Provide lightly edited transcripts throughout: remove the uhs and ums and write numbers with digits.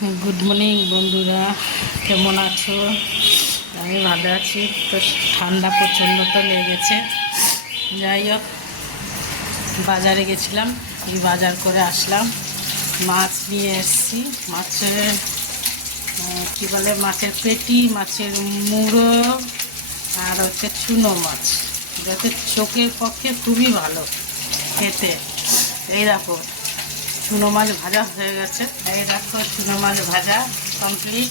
Good morning বন্ধুরা, কেমন আছো? আমি ভালো আছি। তো ঠান্ডা প্রচণ্ড তো লেগেছে। যাই হোক, বাজারে গেছিলাম, বাজার করে আসলাম। মাছ নিয়ে এসেছি। মাছের কী বলে, মাছের পেটি, মাছের মুড়ো, আর হচ্ছে চুনো মাছ, যাতে চোখের পক্ষে খুবই ভালো খেতে। এই দেখো, চুনো মাছ ভাজা হয়ে গেছে। এই দেখো, চুনো মাছ ভাজা কমপ্লিট।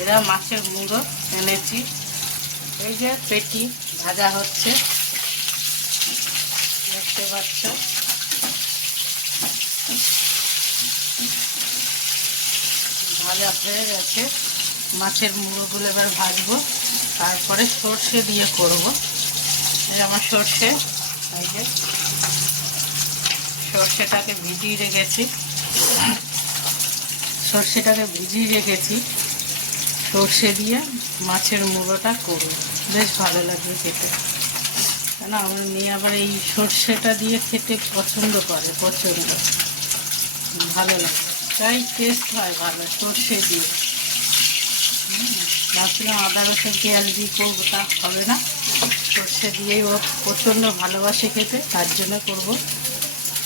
এরা মাছের মুড়ো এনেছি। এই যে পেটি ভাজা হচ্ছে, দেখতে পাচ্ছ। ভাজা হয়ে গেছে। মাছের মুড়োগুলো এবার ভাজবো, তারপরে সর্ষে দিয়ে করব। এই আমার সর্ষে, এই যে সর্ষেটাকে ভিজিয়ে রেখেছি। সর্ষে দিয়ে মাছের মুড়োটা করব, বেশ ভালো লাগবে খেতে। কেন আমার মেয়ে আবার এই সর্ষেটা দিয়ে খেতে পছন্দ করে, প্রচণ্ড ভালো লাগে, তাই টেস্ট হয় ভালো সর্ষে দিয়ে। ভাবছিলাম আদা রসুন পেঁয়াজ দিয়ে করবো, তা হবে না। সর্ষে দিয়েই ও প্রচণ্ড ভালোবাসে খেতে, তার জন্য করবো।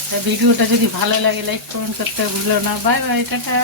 তা ভিডিওটা যদি ভালো লাগে লাইক কমেন্ট করতে ভুলো না। Bye bye, tata.